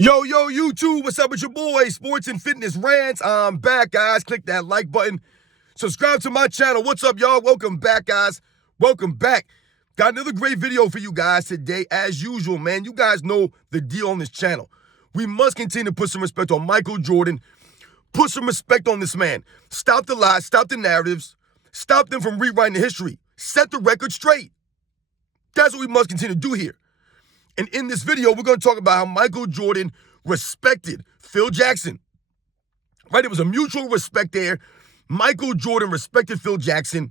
Yo, YouTube, what's up with your boy, Sports and Fitness Rants? I'm back, guys. Click that like button. Subscribe to my channel. What's up, y'all? Welcome back, guys. Welcome back. Got another great video for you guys today. As usual, man, you guys know the deal on this channel. We must continue to put some respect on Michael Jordan. Put some respect on this man. Stop the lies, stop the narratives, stop them from rewriting the history. Set the record straight. That's what we must continue to do here. And in this video, we're going to talk about how Michael Jordan respected Phil Jackson. Right? It was a mutual respect there. Michael Jordan respected Phil Jackson.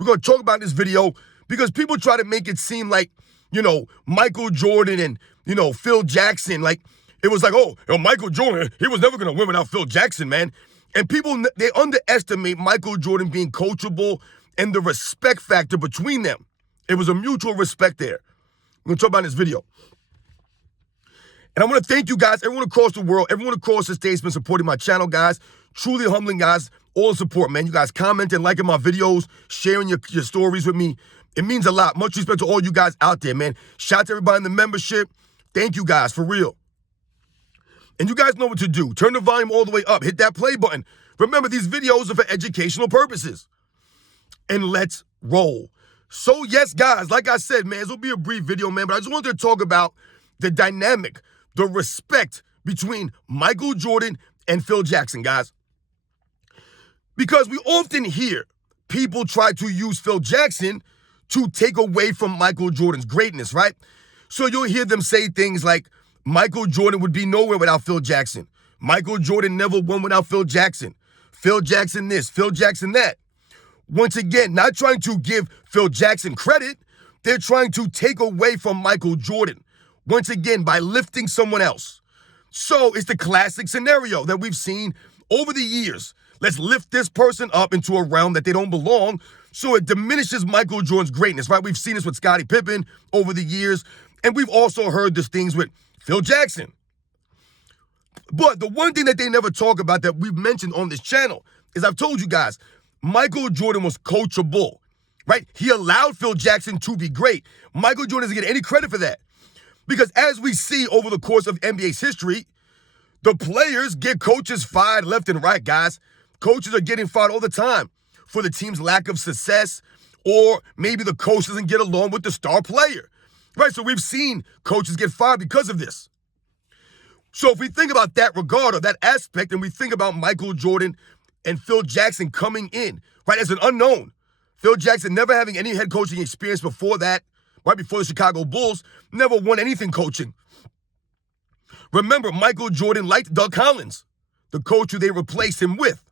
We're going to talk about this video because people try to make it seem like, Michael Jordan and, Phil Jackson, like, it was like, Michael Jordan, he was never going to win without Phil Jackson, man. And people, they underestimate Michael Jordan being coachable and the respect factor between them. It was a mutual respect there. We're going to talk about this video. And I want to thank you guys, everyone across the world, everyone across the state's been supporting my channel, guys. Truly humbling, guys. All the support, man. You guys commenting, liking my videos, sharing your stories with me. It means a lot. Much respect to all you guys out there, man. Shout out to everybody in the membership. Thank you guys, for real. And you guys know what to do. Turn the volume all the way up. Hit that play button. Remember, these videos are for educational purposes. And let's roll. So, yes, guys, like I said, man, this will be a brief video, man, but I just wanted to talk about the dynamic, the respect between Michael Jordan and Phil Jackson, guys. Because we often hear people try to use Phil Jackson to take away from Michael Jordan's greatness, right? So you'll hear them say things like, Michael Jordan would be nowhere without Phil Jackson. Michael Jordan never won without Phil Jackson. Phil Jackson this, Phil Jackson that. Once again, not trying to give Phil Jackson credit, they're trying to take away from Michael Jordan. Once again, by lifting someone else. So it's the classic scenario that we've seen over the years. Let's lift this person up into a realm that they don't belong, so it diminishes Michael Jordan's greatness, right? We've seen this with Scottie Pippen over the years, and we've also heard these things with Phil Jackson. But the one thing that they never talk about that we've mentioned on this channel is, I've told you guys, Michael Jordan was coachable, right? He allowed Phil Jackson to be great. Michael Jordan doesn't get any credit for that. Because as we see over the course of NBA's history, the players get coaches fired left and right, guys. Coaches are getting fired all the time for the team's lack of success, or maybe the coach doesn't get along with the star player, right? So we've seen coaches get fired because of this. So if we think about that regard or that aspect, and we think about Michael Jordan and Phil Jackson coming in, right, as an unknown, Phil Jackson never having any head coaching experience before that, right before the Chicago Bulls, never won anything coaching. Remember, Michael Jordan liked Doug Collins, the coach who they replaced him with.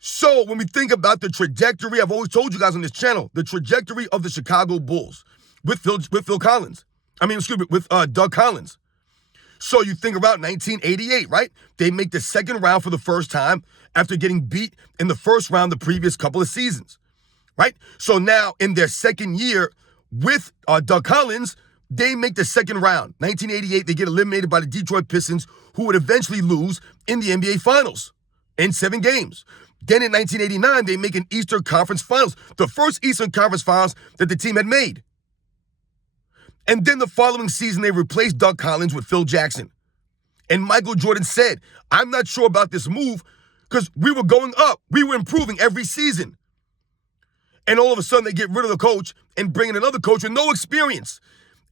So when we think about the trajectory, I've always told you guys on this channel, the trajectory of the Chicago Bulls with Doug Collins. So you think about 1988, right? They make the second round for the first time after getting beat in the first round the previous couple of seasons, right? So now in their second year with Doug Collins, they make the second round. 1988, they get eliminated by the Detroit Pistons, who would eventually lose in the NBA Finals in 7 games. Then in 1989, they make an Eastern Conference Finals, the first Eastern Conference Finals that the team had made. And then the following season, they replaced Doug Collins with Phil Jackson. And Michael Jordan said, I'm not sure about this move because we were going up. We were improving every season. And all of a sudden, they get rid of the coach and bring in another coach with no experience.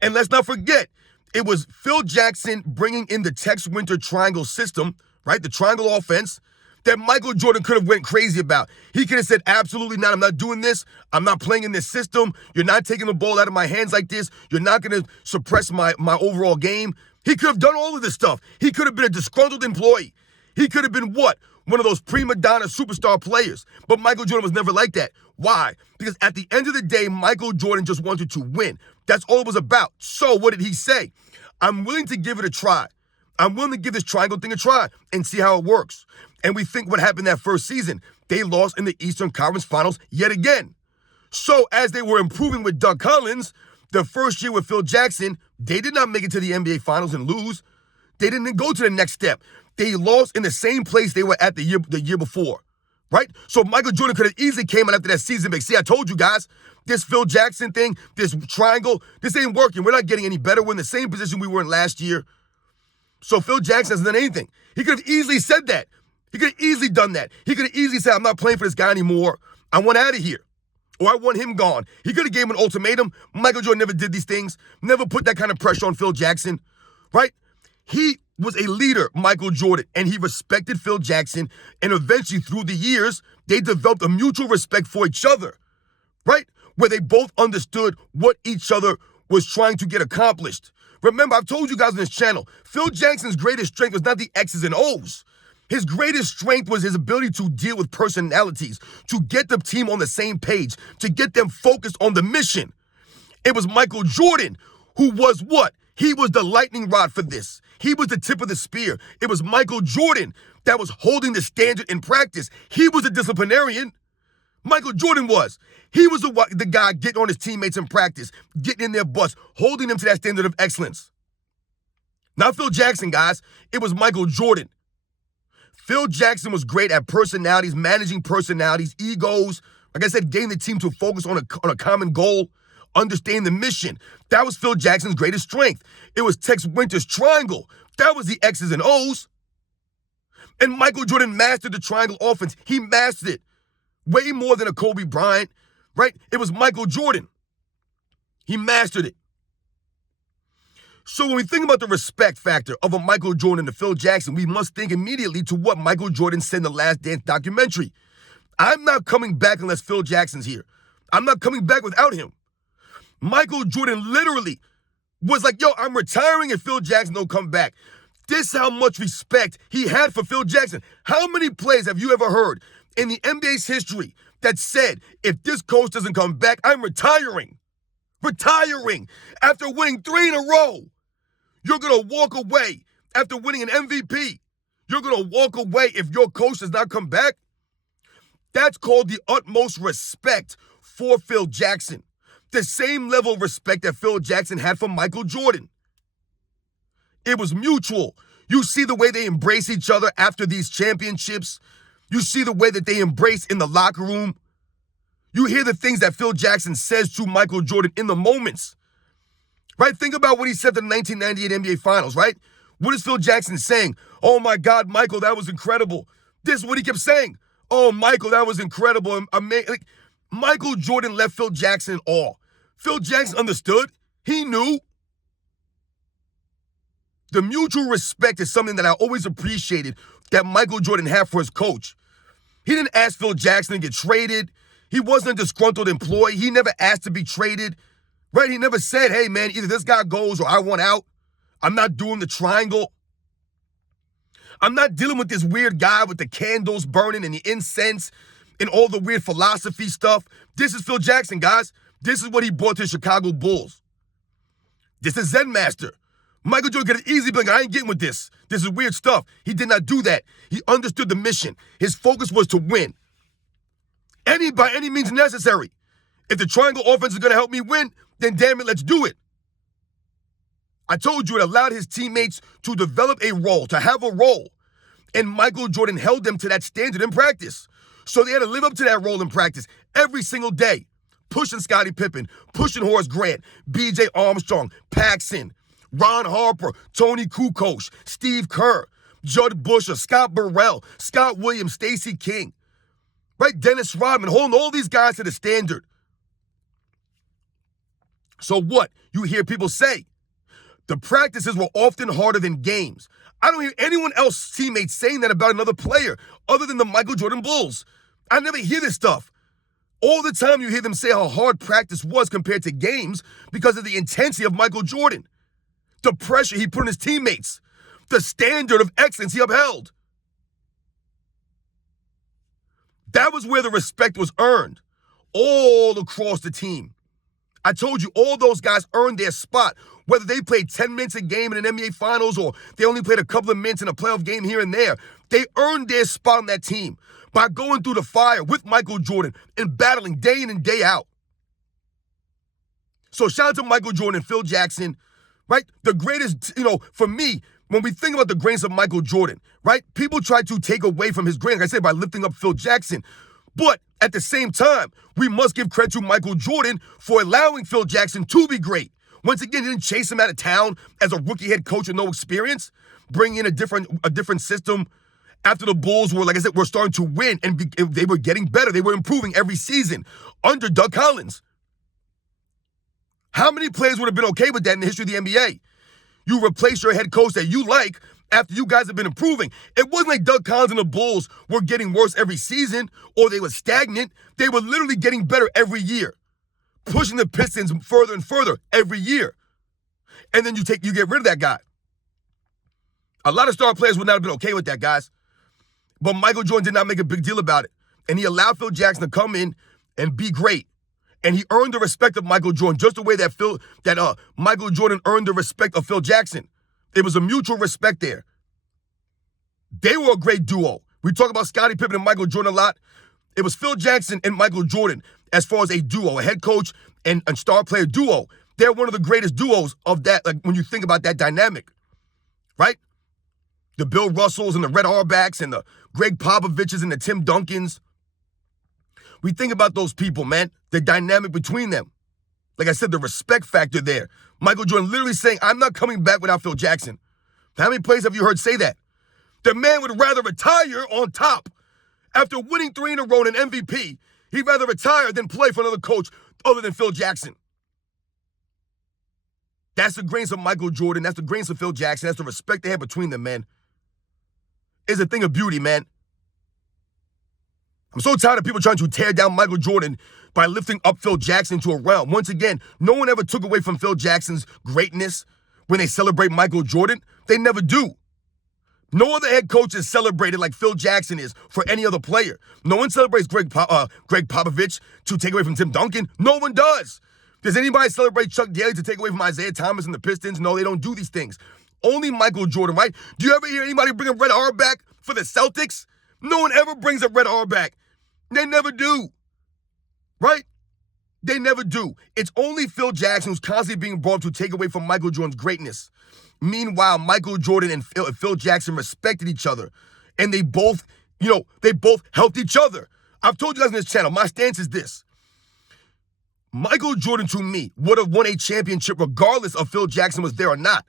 And let's not forget, it was Phil Jackson bringing in the Tex Winter triangle system, right? The triangle offense that Michael Jordan could have went crazy about. He could have said, absolutely not. I'm not doing this. I'm not playing in this system. You're not taking the ball out of my hands like this. You're not going to suppress my overall game. He could have done all of this stuff. He could have been a disgruntled employee. He could have been what? One of those prima donna superstar players. But Michael Jordan was never like that. Why? Because at the end of the day, Michael Jordan just wanted to win. That's all it was about. So what did he say? I'm willing to give it a try. I'm willing to give this triangle thing a try and see how it works. And we think what happened that first season. They lost in the Eastern Conference Finals yet again. So as they were improving with Doug Collins, the first year with Phil Jackson, they did not make it to the NBA Finals and lose. They didn't go to the next step. They lost in the same place they were at the year before, right? So Michael Jordan could have easily came out after that season back. See, I told you guys, this Phil Jackson thing, this triangle, this ain't working. We're not getting any better. We're in the same position we were in last year. So Phil Jackson hasn't done anything. He could have easily said that. He could have easily done that. He could have easily said, I'm not playing for this guy anymore. I want out of here. Or I want him gone. He could have gave him an ultimatum. Michael Jordan never did these things. Never put that kind of pressure on Phil Jackson. Right? He was a leader, Michael Jordan, and he respected Phil Jackson. And eventually, through the years, they developed a mutual respect for each other. Right? Where they both understood what each other was trying to get accomplished. Remember, I've told you guys on this channel, Phil Jackson's greatest strength was not the X's and O's. His greatest strength was his ability to deal with personalities, to get the team on the same page, to get them focused on the mission. It was Michael Jordan who was what? He was the lightning rod for this. He was the tip of the spear. It was Michael Jordan that was holding the standard in practice. He was a disciplinarian. Michael Jordan was. He was the guy getting on his teammates in practice, getting in their butts, holding them to that standard of excellence. Not Phil Jackson, guys. It was Michael Jordan. Phil Jackson was great at personalities, managing personalities, egos. Like I said, getting the team to focus on a common goal, understanding the mission. That was Phil Jackson's greatest strength. It was Tex Winter's triangle. That was the X's and O's. And Michael Jordan mastered the triangle offense. He mastered it way more than a Kobe Bryant, right? It was Michael Jordan. He mastered it. So when we think about the respect factor of a Michael Jordan to Phil Jackson, we must think immediately to what Michael Jordan said in the Last Dance documentary. I'm not coming back unless Phil Jackson's here. I'm not coming back without him. Michael Jordan literally was like, yo, I'm retiring if Phil Jackson don't come back. This is how much respect he had for Phil Jackson. How many plays have you ever heard in the NBA's history that said, if this coach doesn't come back, I'm retiring? Retiring after winning 3 in a row. You're going to walk away after winning an MVP. You're going to walk away if your coach does not come back. That's called the utmost respect for Phil Jackson. The same level of respect that Phil Jackson had for Michael Jordan. It was mutual. You see the way they embrace each other after these championships. You see the way that they embrace in the locker room. You hear the things that Phil Jackson says to Michael Jordan in the moments. Right? Think about what he said in the 1998 NBA Finals, right? What is Phil Jackson saying? Oh my God, Michael, that was incredible. This is what he kept saying. Oh, Michael, that was incredible. Like, Michael Jordan left Phil Jackson in awe. Phil Jackson understood. He knew. The mutual respect is something that I always appreciated that Michael Jordan had for his coach. He didn't ask Phil Jackson to get traded. He wasn't a disgruntled employee. He never asked to be traded. Right? He never said, hey, man, either this guy goes or I want out. I'm not doing the triangle. I'm not dealing with this weird guy with the candles burning and the incense and all the weird philosophy stuff. This is Phil Jackson, guys. This is what he brought to the Chicago Bulls. This is Zen Master. Michael Jordan could have easily been like, I ain't getting with this. This is weird stuff. He did not do that. He understood the mission. His focus was to win. By any means necessary. If the triangle offense is going to help me win, then damn it, let's do it. I told you it allowed his teammates to develop a role, to have a role. And Michael Jordan held them to that standard in practice. So they had to live up to that role in practice every single day. Pushing Scottie Pippen, pushing Horace Grant, B.J. Armstrong, Paxson, Ron Harper, Tony Kukoc, Steve Kerr, Judd Busher, Scott Burrell, Scott Williams, Stacey King, right? Dennis Rodman, holding all these guys to the standard. So what? You hear people say, the practices were often harder than games. I don't hear anyone else teammates saying that about another player other than the Michael Jordan Bulls. I never hear this stuff. All the time you hear them say how hard practice was compared to games because of the intensity of Michael Jordan. The pressure he put on his teammates. The standard of excellence he upheld. That was where the respect was earned. All across the team. I told you, all those guys earned their spot. Whether they played 10 minutes a game in an NBA Finals or they only played a couple of minutes in a playoff game here and there, they earned their spot on that team by going through the fire with Michael Jordan and battling day in and day out. So shout out to Michael Jordan and Phil Jackson, right? The greatest, for me, when we think about the greatness of Michael Jordan, right? People try to take away from his greatness, like I said, by lifting up Phil Jackson. But at the same time, we must give credit to Michael Jordan for allowing Phil Jackson to be great. Once again, he didn't chase him out of town as a rookie head coach with no experience, bring in a different system after the Bulls were, like I said, were starting to win, and they were getting better. They were improving every season under Doug Collins. How many players would have been okay with that in the history of the NBA? You replace your head coach that you like after you guys have been improving. It wasn't like Doug Collins and the Bulls were getting worse every season or they were stagnant. They were literally getting better every year, pushing the Pistons further and further every year. And then you get rid of that guy. A lot of star players would not have been okay with that, guys. But Michael Jordan did not make a big deal about it. And he allowed Phil Jackson to come in and be great. And he earned the respect of Michael Jordan, just the way that Michael Jordan earned the respect of Phil Jackson. There was a mutual respect there. They were a great duo. We talk about Scottie Pippen and Michael Jordan a lot. It was Phil Jackson and Michael Jordan as far as a duo, a head coach and star player duo. They're one of the greatest duos of that, like when you think about that dynamic, right? The Bill Russells and the Red Auerbachs and the Greg Popoviches and the Tim Duncans. We think about those people, man, the dynamic between them. Like I said, the respect factor there. Michael Jordan literally saying, I'm not coming back without Phil Jackson. How many players have you heard say that? The man would rather retire on top. After winning 3 in a row and an MVP, he'd rather retire than play for another coach other than Phil Jackson. That's the grains of Michael Jordan. That's the grains of Phil Jackson. That's the respect they have between them, man. It's a thing of beauty, man. I'm so tired of people trying to tear down Michael Jordan by lifting up Phil Jackson to a realm. Once again, no one ever took away from Phil Jackson's greatness when they celebrate Michael Jordan. They never do. No other head coach is celebrated like Phil Jackson is for any other player. No one celebrates Greg Popovich to take away from Tim Duncan. No one does. Does anybody celebrate Chuck Daly to take away from Isaiah Thomas and the Pistons? No, they don't do these things. Only Michael Jordan, right? Do you ever hear anybody bring a Red Auerbach for the Celtics? No one ever brings a Red Auerbach. They never do, right? They never do. It's only Phil Jackson who's constantly being brought to take away from Michael Jordan's greatness. Meanwhile, Michael Jordan and Phil Jackson respected each other. And they both helped each other. I've told you guys on this channel, my stance is this. Michael Jordan, to me, would have won a championship regardless of Phil Jackson was there or not.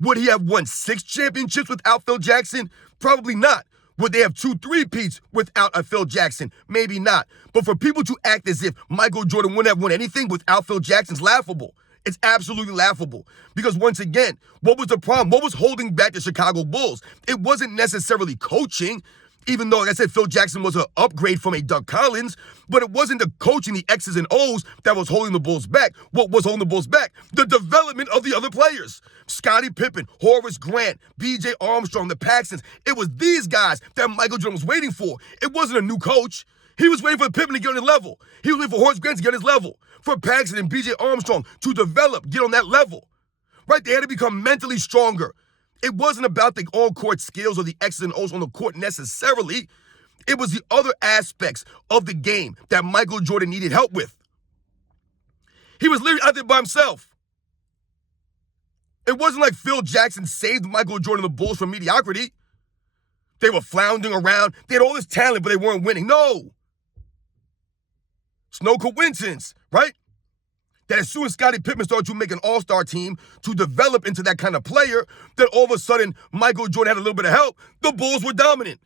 Would he have won 6 championships without Phil Jackson? Probably not. Would they have 2 3-peats without a Phil Jackson? Maybe not. But for people to act as if Michael Jordan wouldn't have won anything without Phil Jackson's laughable. It's absolutely laughable. Because once again, what was the problem? What was holding back the Chicago Bulls? It wasn't necessarily coaching, even though, like I said, Phil Jackson was an upgrade from a Doug Collins, but it wasn't the coaching, the X's and O's that was holding the Bulls back. What was holding the Bulls back? The development of the other players. Scottie Pippen, Horace Grant, B.J. Armstrong, the Paxtons. It was these guys that Michael Jordan was waiting for. It wasn't a new coach. He was waiting for Pippen to get on his level. He was waiting for Horace Grant to get on his level. For Paxton and B.J. Armstrong to develop, get on that level. Right? They had to become mentally stronger. It wasn't about the on-court skills or the X's and O's on the court necessarily. It was the other aspects of the game that Michael Jordan needed help with. He was literally out there by himself. It wasn't like Phil Jackson saved Michael Jordan and the Bulls from mediocrity. They were floundering around. They had all this talent, but they weren't winning. No. It's no coincidence, right? That as soon as Scottie Pippen started to make an all-star team to develop into that kind of player, that all of a sudden Michael Jordan had a little bit of help, the Bulls were dominant.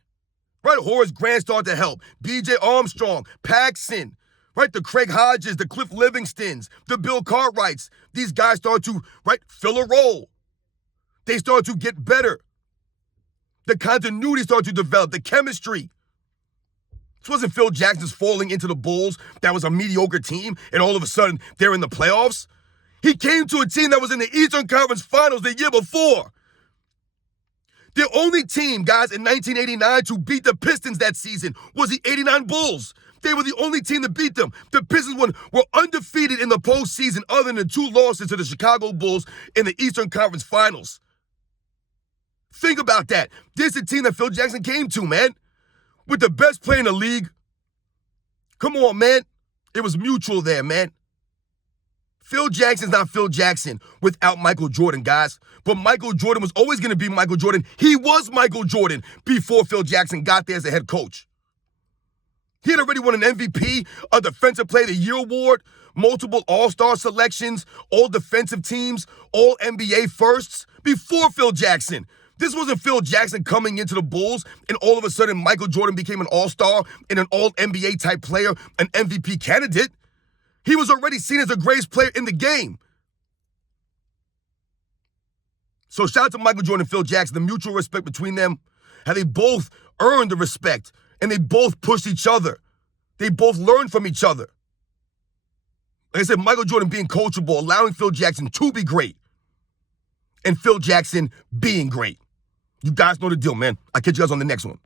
Right? Horace Grant started to help. B.J. Armstrong, Paxson, right? The Craig Hodges, the Cliff Livingstons, the Bill Cartwrights. These guys started to, right, fill a role. They started to get better. The continuity started to develop, the chemistry. This wasn't Phil Jackson's falling into the Bulls that was a mediocre team and all of a sudden they're in the playoffs. He came to a team that was in the Eastern Conference Finals the year before. The only team, guys, in 1989 to beat the Pistons that season was the 89 Bulls. They were the only team to beat them. The Pistons were undefeated in the postseason other than the 2 losses to the Chicago Bulls in the Eastern Conference Finals. Think about that. This is the team that Phil Jackson came to, man. With the best player in the league. Come on, man. It was mutual there, man. Phil Jackson's not Phil Jackson without Michael Jordan, guys. But Michael Jordan was always going to be Michael Jordan. He was Michael Jordan before Phil Jackson got there as a head coach. He had already won an MVP, a Defensive Player of the Year award, multiple All-Star selections, all defensive teams, all NBA firsts before Phil Jackson. This wasn't Phil Jackson coming into the Bulls and all of a sudden Michael Jordan became an All-Star and an All-NBA type player, an MVP candidate. He was already seen as the greatest player in the game. So shout out to Michael Jordan and Phil Jackson, the mutual respect between them, how they both earned the respect and they both pushed each other. They both learned from each other. Like I said, Michael Jordan being coachable, allowing Phil Jackson to be great, and Phil Jackson being great. You guys know the deal, man. I'll catch you guys on the next one.